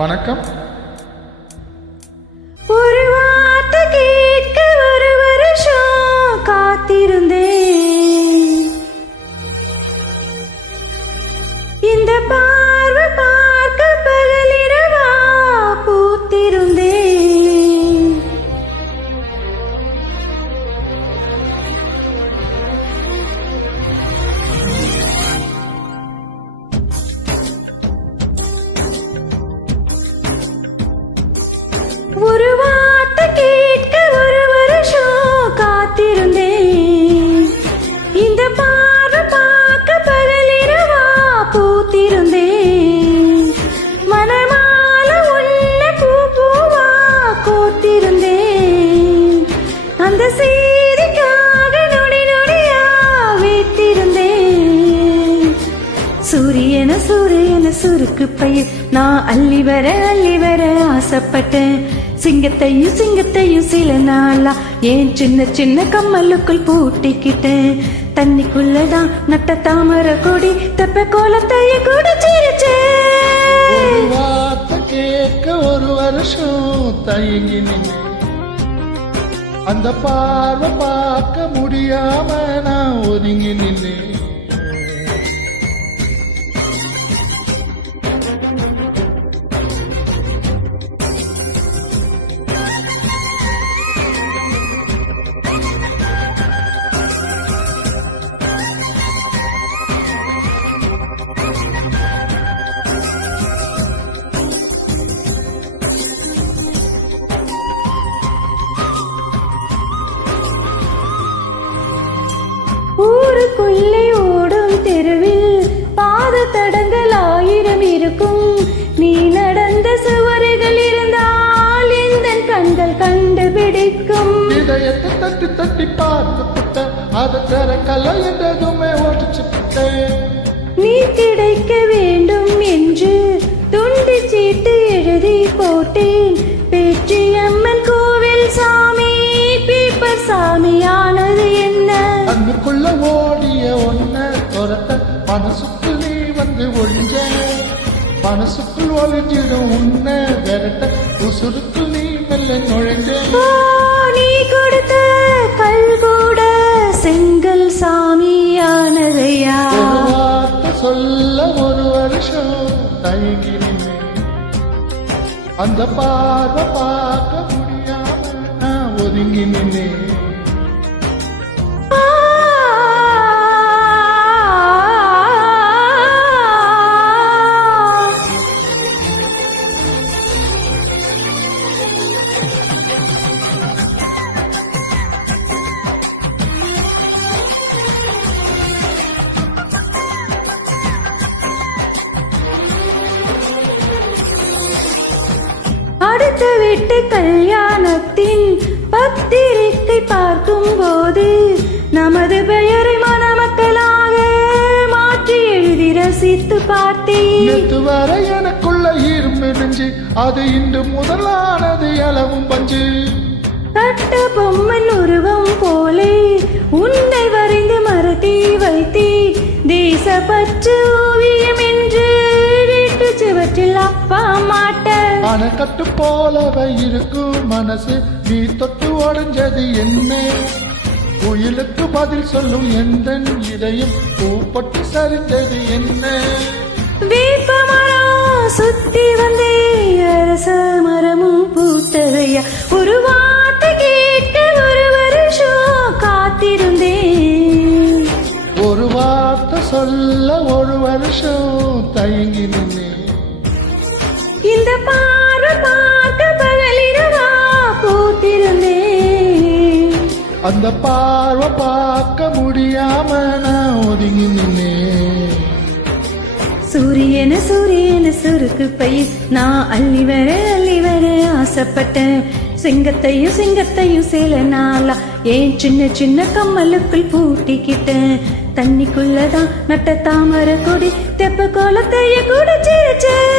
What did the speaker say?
வணக்கம். ஒரு வார்த்தை கேட்க ஒரு வருஷம் காத்திருந்தேன். இந்த பார்வை பார்க்க பகலிரவா பூத்திருந்தேன். ஒரு வார்த்தை கேட்க ஒரு வருஷம் காத்திருந்தேன். இந்த பார்வை பார்க்க பகலிரவா பூத்திருந்தேன். மனமால உள்ள பூ பூவா கோத்திருந்தேன். அந்த செய்திக்காக நொடி நொடியா வைத்திருந்தேன். சூரியன சூரியன சுருக்கு பயிர் நான் அள்ளி வர ஆசைப்பட்டேன். சிங்கத்தையும் சிங்கத்தையும் சில நாளா ஏன் சின்ன சின்ன கம்மலுக்குள் பூட்டிக்கிட்டேன். தண்ணிக்குள்ளதான் நட்ட தாமரை கொடி தெப்ப கோலத்தைய கூட சிரிச்சேன். கேட்க ஒரு வருஷம் தயங்கி நின்று அந்த பார்வை பார்க்க முடியாம நான் ஒதுங்கி நின்று. ஊருக்குள்ளே ஓடும் தெருவில் பாத தடங்கள் 1000 இருக்கும். நீ நடந்த சுவர்கள் இருந்தால் இந்த கண்கள் கண்டுபிடிக்கும். இதயத்தை தட்டி தட்டி பார்த்துட்ட அதை தர கலை என்றதுமே ஓடிச்சுட்டேன். நீ கிடைக்க வேண்டும் என்று துண்டி சீட்டு எழுதி போட்டேன். பேச்சியம்மன் கோவில் சாமி பீப்பர் சாமியானது என்ன? அங்குக்குள்ள ஓடிய ஒன்ன துரத்த மனசுக்குள் நீ வந்து ஒழிஞ்ச. மனசுக்குள் ஒழிஞ்சிடும் உன்ன விரட்ட உசுருக்குள் நீ மெல்ல நுழைஞ்ச. நீ கொடுத்த கல் கூட செங்கல் சாமியானதையா? வார்த்தை சொல்ல ஒரு வருஷம் தயங்கி நின்று அந்த பார்வை பார்க்க முடியாம நான் ஒதுங்கி நின்னேன். அடுத்த வீட்டு கல்யாணத்தின் பத்திரிகை பார்க்கும் போது நமது பெயரை மணமக்களாக மாற்றி எழுதி ரசித்து பார்த்தேன். நேற்று வரை எனக்குள்ள ஈர்மிடிஞ்சு அது இன்று முதலானது அளவும் பஞ்சு. கட்ட பொம்மன் உருவம் போலே உன்னை வரைந்து மரத்தி வைத்தே தேசப்பற்று ஓவியம் என்று வீட்டு சுவற்றில் அப்பா மாட்ட. அணைக்கட்டு போலவை இருக்கும் மனசு நீ தொட்டு உடைஞ்சது என்ன? உயிலுக்கு பதில் சொல்லும் எந்த இதயம் பூப்பட்டு சரிந்தது என்ன? வேப்ப மரம் சுத்தி வந்தே அரச மரமும் பூத்ததையா? ஒரு வார்த்தை கேட்க ஒரு வருஷம் காத்திருந்தேன். ஒரு வார்த்தை சொல்ல ஒரு வருஷம் தயங்கி நின்னேன். இந்த பார்வை பார்க்க பகலிரவா பூத்திருந்தேன். அந்த பார்வை பார்க்க முடியாம நான் ஒதுங்கி நின்னேன். சூரியன சூரியன சுருக்கு பயிர் நான் அள்ளி வர ஆசைப்பட்டேன். சிங்கத்தையும் சிங்கத்தையும் சில நாளா ஏன் சின்ன சின்ன கம்மலுக்குள் பூட்டிக்கிட்டேன். தண்ணிக்குள்ளதான் நட்ட தாமரை கொடி தெப்ப கோலத்தைய கூட சிரிச்சேன்.